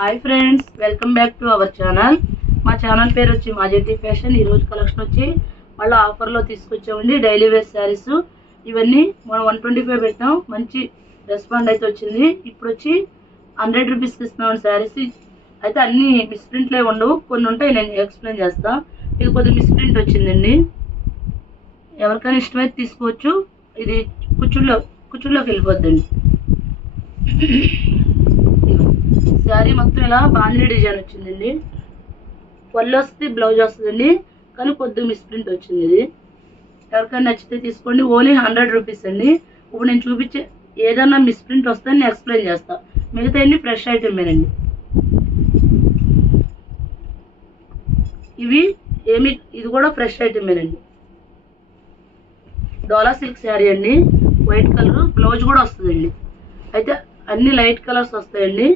Hi friends welcome back to our channel మా channel పేరు వచ్చి మాజెట్టి ఫ్యాషన్ ఈరోజు కలెక్షన్ వచ్చి మళ్ళీ ఆఫర్లో తీసుకొచ్చామండి డైలీ వేర్ శారీస్ ఇవన్నీ మనం వన్ ట్వంటీ ఫైవ్ పెట్టాం మంచి రెస్పాండ్ అయితే వచ్చింది. ఇప్పుడు వచ్చి హండ్రెడ్ రూపీస్కి ఇస్తున్నాం శారీస్ అయితే అన్ని మిస్ప్రింట్లే ఉండవు. కొన్ని ఉంటాయి నేను ఎక్స్ప్లెయిన్ చేస్తాను ఇది కొద్దిగా మిస్ప్రింట్ వచ్చిందండి. ఎవరికైనా ఇష్టమైతే తీసుకోవచ్చు. ఇది కుచ్చుల్లో కుచ్చుల్లోకి వెళ్ళిపోద్దండి. శారీ మొత్తం ఇలా బాంధిని డిజైన్ వచ్చిందండి. పళ్ళు వస్తే బ్లౌజ్ వస్తుందండి. కానీ కొద్దిగా మిస్ప్రింట్ వచ్చింది. ఇది ఎవరికైనా నచ్చితే తీసుకోండి. ఓన్లీ హండ్రెడ్ రూపీస్ అండి. ఇప్పుడు నేను చూపించే ఏదైనా మిస్ప్రింట్ వస్తే నేను ఎక్స్ప్లెయిన్ చేస్తా. మిగతా అన్ని ఫ్రెష్ ఐటమేనండి. ఇవి ఏమి ఇది కూడా ఫ్రెష్ ఐటమేనండి. డోలా సిల్క్ శారీ అండి. White colour. బ్లౌజ్ కూడా వస్తుందండి. అయితే అన్ని లైట్ కలర్స్ వస్తాయండి.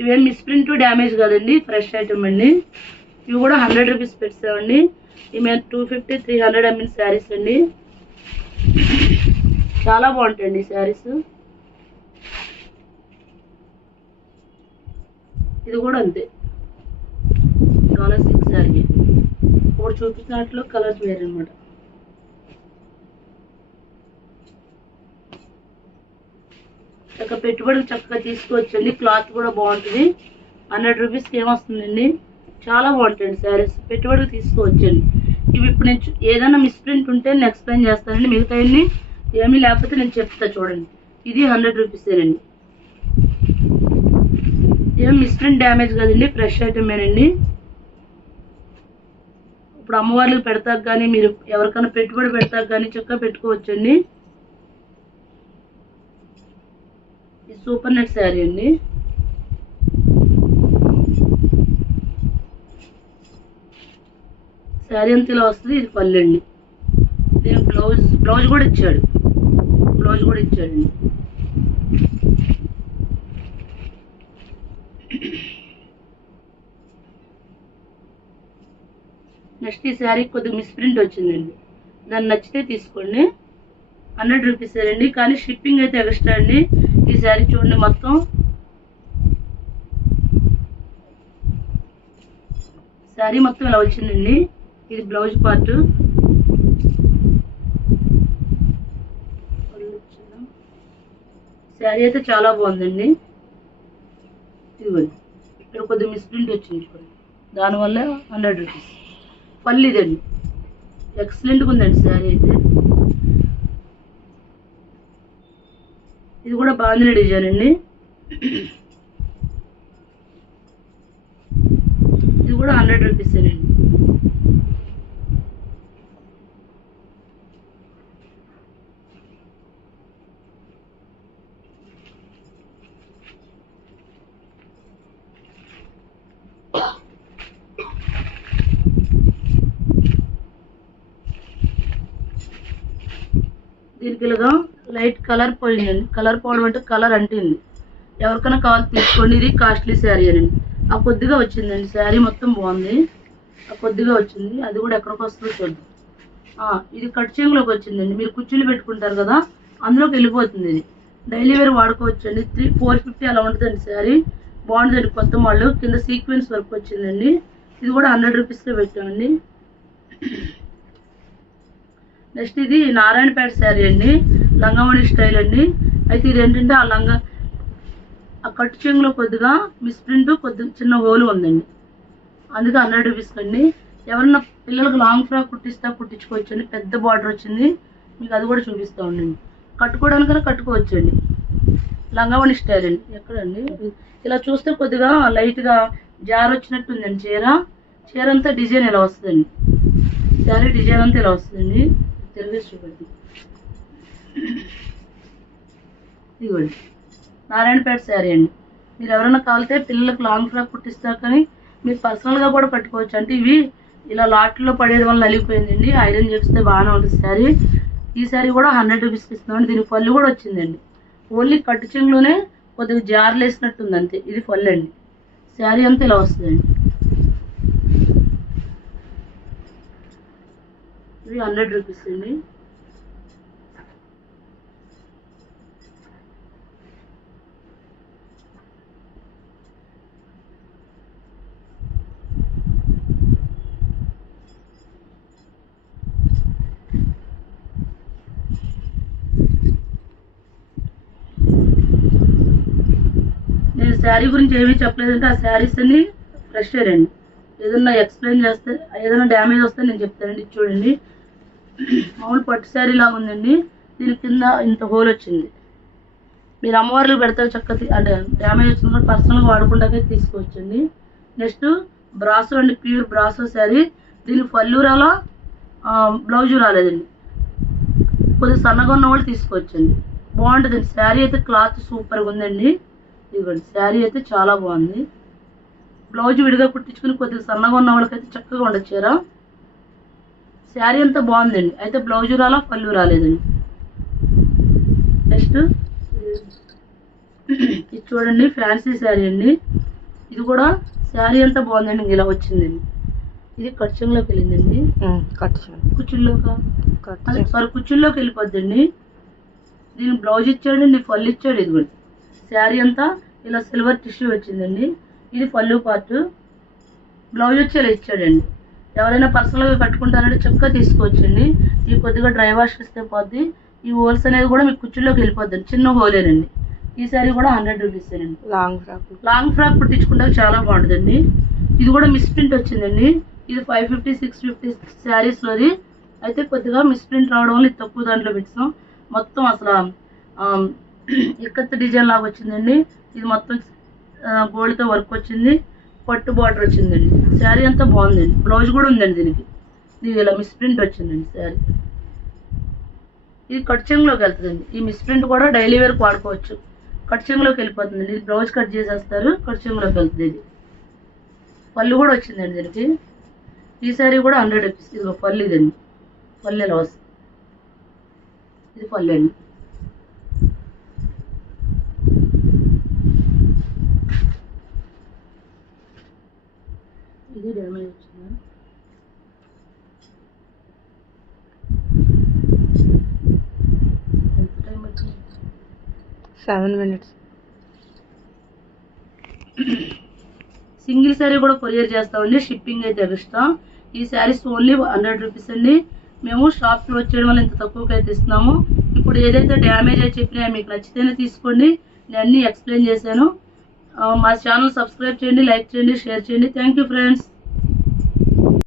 ఇవేం మిస్ప్రింట్ డ్యామేజ్ కదండి ఫ్రెష్ ఐటమ్ అండి. ఇవి కూడా హండ్రెడ్ రూపీస్ పెట్టామండి. ఇవి two fifty three hundred ML saris అండి. చాలా బాగుంటాయండి శారీస్. ఇది కూడా అంతే. Dollar six sari. ఇప్పుడు చూపించినట్లు కలర్స్ వేరే చక్కగా పెట్టుబడులు చక్కగా తీసుకోవచ్చండి క్లాత్ కూడా బాగుంటుంది. హండ్రెడ్ రూపీస్కి ఏమొస్తుందండి? చాలా బాగుంటుంది శారీస్. పెట్టుబడికి తీసుకోవచ్చండి ఇవి ఇప్పుడు నేను ఏదైనా మిస్ప్రింట్ ఉంటే నేను ఎక్స్ప్లెయిన్ చేస్తానండి. మిగతా ఏమీ లేకపోతే నేను చెప్తా చూడండి. ఇది హండ్రెడ్ రూపీసేనండి ఏం మిస్ప్రింట్ డ్యామేజ్ కదండి. ఫ్రెష్ ఐటమేనండి ఇప్పుడు అమ్మవార్లకు పెడతాక కానీ మీరు ఎవరికైనా పెట్టుబడి పెడతాక కానీ చక్కగా పెట్టుకోవచ్చండి. సూపర్ నెట్ శారీ అండి. శారీ అంత ఇలా వస్తుంది? ఇది పళ్ళు అండి దీని బ్లౌజ్ బ్లౌజ్ కూడా ఇచ్చాడు. బ్లౌజ్ కూడా ఇచ్చాడండి. నెక్స్ట్ ఈ శారీ కొద్దిగా మిస్ప్రింట్ వచ్చిందండి. దాన్ని నచ్చితే తీసుకోండి. హండ్రెడ్ రూపీస్ అండి. కానీ షిప్పింగ్ అయితే ఎక్స్ట్రా అండి. ఈ శారీ చూడండి మొత్తం. శారీ మొత్తం ఇలా వచ్చిందండి. ఇది బ్లౌజ్ పార్ట్. శారీ అయితే చాలా బాగుందండి. ఇదిగోండి. ఇక్కడ కొద్దిగా మిస్ప్రింట్ వచ్చింది చూడండి. దానివల్ల హండ్రెడ్ రూపీస్. పళ్ళు ఎక్సలెంట్గా ఉందండి శారీ అయితే. ఇది కూడా బాగుంది డిజైన్ అండి. ఇది కూడా హండ్రెడ్ రూపీస్ అండి దీనికిలుగా లైట్ కలర్ పోయిందండి కలర్ పోవడం అంటే కలర్ అంటింది. ఎవరికైనా కావాలి తీసుకోండి. ఇది కాస్ట్లీ శారీ అండి ఆ కొద్దిగా వచ్చిందండి. శారీ మొత్తం బాగుంది. ఆ కొద్దిగా వచ్చింది. అది కూడా ఎక్కడికి వస్తుందో చూద్దాం. ఇది కట్ చేయంలోకి వచ్చిందండి. మీరు కుర్చీలు పెట్టుకుంటారు కదా అందులోకి వెళ్ళిపోతుంది ఇది. డైలీ వేర్ వాడుకోవచ్చండి. త్రీ ఫోర్ ఫిఫ్టీ అలా ఉంటుందండి శారీ. బాగుంటుందండి. కొత్త మోడల్. కింద సీక్వెన్స్ వర్క్ వచ్చిందండి. ఇది కూడా హండ్రెడ్ రూపీస్కే పెట్టామండి. నెక్స్ట్ ఇది నారాయణపేట శారీ అండి లంగమణి స్టైల్ అండి. అయితే ఇది ఏంటంటే ఆ లంగా ఆ కట్టు చెంగులో కొద్దిగా మిస్ప్రింట్ కొద్దిగా చిన్న హోల్ ఉందండి. అందుకే హండ్రెడ్ రూపీస్ అండి ఎవరన్నా పిల్లలకు లాంగ్ ఫ్రాక్ కుట్టిస్తా కుట్టించుకోవచ్చు అండి. పెద్ద బార్డర్ వచ్చింది. మీకు అది కూడా చూపిస్తా ఉండండి. కట్టుకోవడానికైనా కట్టుకోవచ్చు అండి. లంగావణి స్టైల్ అండి. ఎక్కడండి? ఇలా చూస్తే కొద్దిగా లైట్గా జార్ వచ్చినట్టు ఉందండి చీర. చీర అంతా డిజైన్ ఇలా వస్తుందండి? శారీ డిజైన్ అంతా ఇలా వస్తుందండి? తెలుగు చూడండి ఇదిగోండి. నారాయణపేట శారీ అండి. మీరు ఎవరైనా కావాలితే పిల్లలకు లాంగ్ ఫ్రాక్ కుట్టిస్తారు కానీ మీరు పర్సనల్గా కూడా పట్టుకోవచ్చు. అంటే ఇవి ఇలా లాట్లో పడేది వల్ల నలిగిపోయిందండి. ఐరన్ చేస్తే బాగానే ఉంటుంది శారీ. ఈ శారీ కూడా హండ్రెడ్ రూపీస్కి ఇస్తున్నామండి దీనికి పళ్ళు కూడా వచ్చిందండి. ఓన్లీ కట్టు చెంగులోనే కొద్దిగా జార్లు వేసినట్టుంది అంతే. ఇది పళ్ళు అండి శారీ అంతా ఇలా వస్తుందండి. త్రీ హండ్రెడ్ రూపీస్ అండి. నేను శారీ గురించి ఏమీ చెప్పలేదంటే ఆ శారీస్ అన్ని ఫ్రెష్ అండి ఏదన్నా ఎక్స్ప్లెయిన్ చేస్తే ఏదైనా డ్యామేజ్ వస్తే నేను చెప్తానండి. చూడండి. మామూలు పట్టు శారీ లాగా ఉందండి. దీని కింద ఇంత హోల్ వచ్చింది. మీరు అమ్మవార్లు పెడతారు చక్కగా అంటే డ్యామేజ్ వచ్చిన పర్సనల్గా వాడుకుంటాకే తీసుకోవచ్చండి నెక్స్ట్ బ్రాసో అండి ప్యూర్ బ్రాసో శారీ. దీని ఫల్లూరాలో బ్లౌజు రాలేదండి. కొద్దిగా సన్నగా ఉన్న వాళ్ళు తీసుకోవచ్చండి బాగుంటుంది శారీ అయితే క్లాత్ సూపర్గా ఉందండి. ఇదిగోండి శారీ అయితే చాలా బాగుంది. బ్లౌజ్ విడిగా కుట్టించుకుని కొద్దిగా సన్నగా ఉన్న వాళ్ళకైతే చక్కగా ఉండొచ్చారా శారీ అంతా బాగుందండి. అయితే బ్లౌజ్ రాలా పళ్ళు రాలేదండి. నెక్స్ట్ ఇది చూడండి ఫ్యాన్సీ శారీ అండి. ఇది కూడా శారీ అంతా బాగుందండి ఇలా వచ్చిందండి. ఇది ఖర్చంలోకి వెళ్ళిందండి. కుచ్చుల్లోకి? సారీ కుచ్చుల్లోకి వెళ్ళిపోద్దండి. దీని బ్లౌజ్ ఇచ్చాడు నీ పళ్ళు ఇచ్చాడు ఇది కూడా శారీ అంతా ఇలా సిల్వర్ టిష్యూ వచ్చిందండి. ఇది పళ్ళు పార్ట్. బ్లౌజ్ వచ్చి ఇలా ఇచ్చాడండి. ఎవరైనా పర్సనల్గా కట్టుకుంటారంటే చక్కగా తీసుకోవచ్చండి ఈ కొద్దిగా డ్రై వాష్ ఇస్తే పోద్ది. ఈ హోల్స్ అనేది కూడా మీకు కుచ్చుల్లోకి వెళ్ళిపోద్దండి చిన్న హోలేనండి ఈ శారీ కూడా హండ్రెడ్ రూపీసేనండి లాంగ్ ఫ్రాక్ లాంగ్ ఫ్రాక్ కుట్టించుకుంటే చాలా బాగుంటుందండి. ఇది కూడా మిస్ ప్రింట్ వచ్చిందండి. ఇది ఫైవ్ ఫిఫ్టీ సిక్స్ ఫిఫ్టీ శారీస్లోది అయితే కొద్దిగా మిస్ ప్రింట్ రావడం వల్ల ఇది తక్కువ దాంట్లో పెట్టాం. మొత్తం అసలు ఇక్కత్ డిజైన్ లాగా వచ్చిందండి. ఇది మొత్తం గోల్డ్తో వర్క్ వచ్చింది. పట్టు బార్డర్ వచ్చిందండి. శారీ అంతా బాగుందండి. బ్లౌజ్ కూడా ఉందండి దీనికి. దీనికి ఇలా మిస్ ప్రింట్ వచ్చిందండి శారీ. ఇది కట్ చెంగులోకి వెళ్తుందండి. ఈ మిస్ ప్రింట్ కూడా డైలీ వేర్కి వాడుకోవచ్చు. కట్ చెంగులోకి వెళ్ళిపోతుందండి. ఇది బ్లౌజ్ కట్ చేసేస్తారు కట్ చెంగులోకి వెళ్తుంది ఇది. పళ్ళు కూడా వచ్చిందండి దీనికి. ఈ శారీ కూడా హండ్రెడ్ రూపీస్. ఇది పళ్ళు ఇదండి. పళ్ళు ఇలా వస్తుంది ఇది పళ్ళు అండి. వచ్చిందా? ఎంత టైం వచ్చింది సెవెన్ మినిట్స్. సింగిల్ శారీ కూడా కొరియర్ చేస్తామండి షిప్పింగ్ అయితే ఎక్స్ట్రా. ఈ శారీస్ ఓన్లీ హండ్రెడ్ రూపీస్ అండి. మేము షాప్ క్లోజ్ చేయడం వల్ల ఇంత తక్కువకి అయితే ఇస్తున్నాము. ఇప్పుడు ఏదైతే డ్యామేజ్ అయితే చెప్పినా మీకు నచ్చితేనే తీసుకోండి. నేను అన్నీ ఎక్స్ప్లెయిన్ చేశాను. మా ఛానల్ సబ్స్క్రైబ్ చేయండి లైక్ చేయండి షేర్ చేయండి. Thank you friends.